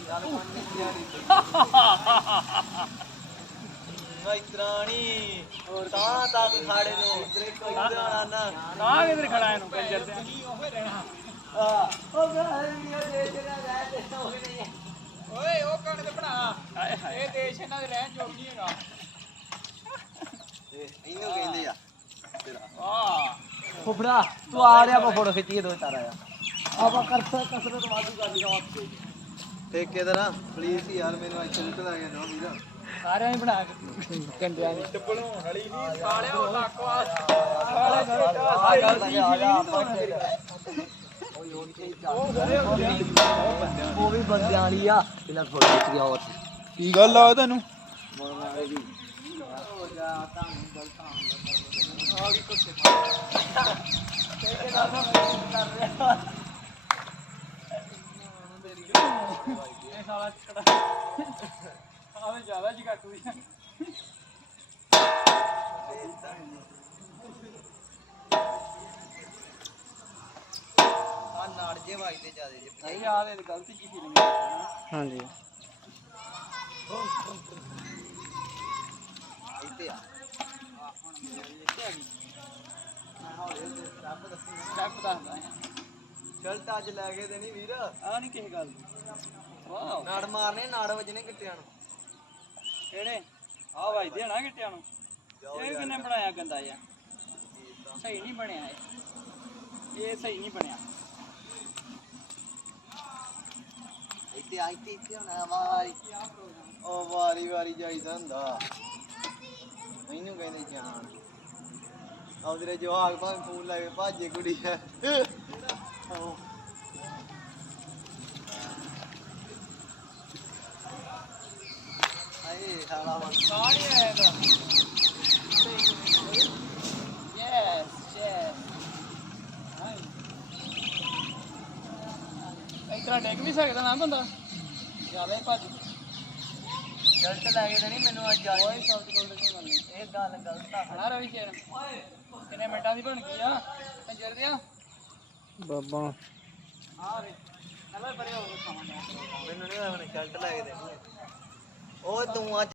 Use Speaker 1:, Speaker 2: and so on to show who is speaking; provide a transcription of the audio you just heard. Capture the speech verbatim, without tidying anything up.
Speaker 1: ਇਤਰਾਣੀ ਤਾਂ ਤੱਕ ਖਾੜੇ ਨੂੰ ਇਧਰ ਆਣਾ ਨਾ
Speaker 2: ਤਾਂ ਕਿਧਰ ਖੜਾ ਇਹਨੂੰ ਕੰਜਰ ਤੇ ਉਹੇ ਰਹਿਣਾ
Speaker 1: ਉਹ ਗਾਲੀਆਂ ਦੇ ਜਣਾ ਰਹਿ ਤੇ ਹੋ ਨਹੀਂ
Speaker 2: ਓਏ ਉਹ ਕਣ ਤੇ ਬਣਾ ਇਹ ਦੇਸ਼ ਇਹਨਾਂ ਦੇ ਰਹਿਣ ਯੋਗ ਨਹੀਂ ਹੈਗਾ
Speaker 1: ਇਹਨੂੰ ਕਹਿੰਦੇ ਆ ਤੇਰਾ
Speaker 2: ਵਾਹ
Speaker 1: ਫੁਫੜਾ ਤੂੰ ਆ ਰਿਹਾ ਆਪਾਂ ਫੋਟੋ ਖਿੱਚੀਏ ਦੋ ਚਾਰ ਆਇਆ ਆਪਾਂ ਕਰਸਾ ਕਸਰਤ ਵਾਧੂ ਕਰ ਲਿਆ ਆਪਕੇ ਠੇਕੇਦਾਰ ਪਲੀਜ਼ ਯਾਰ ਮੈਨੂੰ ਅੱਜ ਚੁੱਟ ਲਾ ਗਿਆ ਨਾ ਵੀਰਾ
Speaker 2: ਸਾਰਿਆਂ ਹੀ ਬਣਾ ਕੇ ਕੰਡਿਆਂ ਦੀ ਟੱਪਣੋਂ ਹਲੀ ਨਹੀਂ ਸਾਲਿਆ ਉਹ ਲੱਕਵਾ ਸਾਲੇ ਛੋਟਾ ਸਾਈ
Speaker 1: ਉਹ ਵੀ ਬੰਦਿਆਂ ਵਾਲੀ ਆ ਇਹਨਾਂ ਫੋਟੋ ਖਿੱਚ ਗਿਆ ਹੋਰ
Speaker 2: ਕੀ ਗੱਲ ਆ ਤੈਨੂੰ
Speaker 1: ਹੋ ਜਾ ਤਾਂ ਗਲਤ ਆ ਗਈ ਕੁਛ ਠੇਕੇਦਾਰ ਸਾਹਿਬ ਕਰ ਰਿਹਾ
Speaker 2: ਇਹ ਸਾਲਾ ਛੜਾ ਆਵੇਂ ਜ਼ਿਆਦਾ ਜੀ ਘੱਟ ਹੋਈ
Speaker 1: ਆ ਨਾੜ ਜੇ ਵੱਜਦੇ ਜਿਆਦੇ ਜੇ
Speaker 2: ਨਹੀਂ ਆ ਤੇ ਗਲਤੀ ਕੀ ਫੀਲਿੰਗ
Speaker 1: ਹਾਂਜੀ ਇੱਥੇ ਆ
Speaker 2: ਹੁਣ ਮੇਰੇ ਇੱਥੇ ਆ ਗਈ ਸਟੈਪ ਦੱਸਦਾ
Speaker 1: ਸ਼ਰਟ ਅੱਜ ਲੈ ਕੇ ਦੇਣੀ ਵੀਰ
Speaker 2: ਆ ਨਹੀਂ ਕਿਸੇ ਗੱਲ ਦੀ ਵਾਹ
Speaker 1: ਨਾੜ ਮਾਰਨੇ ਨਾੜ ਵੱਜਣੇ ਗਿੱਟਿਆਂ ਨੂੰ
Speaker 2: ਕਿਹੜੇ ਆ ਵੱਜਦੇ ਨਾ ਗਿੱਟਿਆਂ ਨੂੰ ਇਹ ਕਿੰਨੇ ਬਣਾਇਆ ਗੰਦਾ ਯਾਰ ਸਹੀ ਨਹੀਂ ਬਣਿਆ ਇਹ ਇਹ ਸਹੀ ਨਹੀਂ ਬਣਿਆ
Speaker 1: ਇੱਥੇ ਆ ਇੱਥੇ ਇੱਥੇ ਹੋਣਾ ਵਾਰੀ ਉਹ ਵਾਰੀ ਵਾਰੀ ਜਾਈਦਾ ਹੁੰਦਾ ਮੈਨੂੰ ਕਹਿੰਦੇ ਜਾਨ ਆਉਦਰੇ ਜਵਾਗ ਭਾਵੇਂ ਫੋਨ ਲਾ ਕੇ ਭਾਜੇ ਕੁੜੀ ਹੈ ਆਏ ਸਾਲਾ ਵਾ
Speaker 2: ਸਾੜੀ ਆਏਗਾ ਯੈਸ ਯੈਸ ਇਤਰਾ ਡੇਗ ਵੀ ਸਕਦਾ ਨਾ ਬੰਦਾ ਜਿਆਦਾ ਹੀ ਭੱਜ
Speaker 1: ਸ਼ਰਟ ਲੈ ਕੇ ਦੇਣੀ ਮੈਨੂੰ ਅੱਜ ਜਾ
Speaker 2: ਕੋਈ ਸ਼ਬਦ ਕੋਲ ਨਹੀਂ ਮੰਨਦੇ
Speaker 1: ਇਹ ਗੱਲ ਗਲਤ ਆ
Speaker 2: ਹਣਾ ਰਵੀ ਸ਼ੇਰ ਕਿੰਨੇ ਮਿੰਟਾਂ ਦੀ ਬਣ ਗਈ ਆ ਕੰਜਰ ਦਿਆਂ
Speaker 1: ਬਾਬਾ
Speaker 2: ਆ ਰੇ ਨਵੇਂ ਪਰੇ ਹੋ ਗਏ ਖਾਵਾਂਗੇ
Speaker 1: ਮੈਨੂੰ ਨਹੀਂ ਹੁਣ ਸ਼ਰਟ ਲੈ ਕੇ ਦੇਣੀ ਉਹ ਤੂੰ ਅੱਜ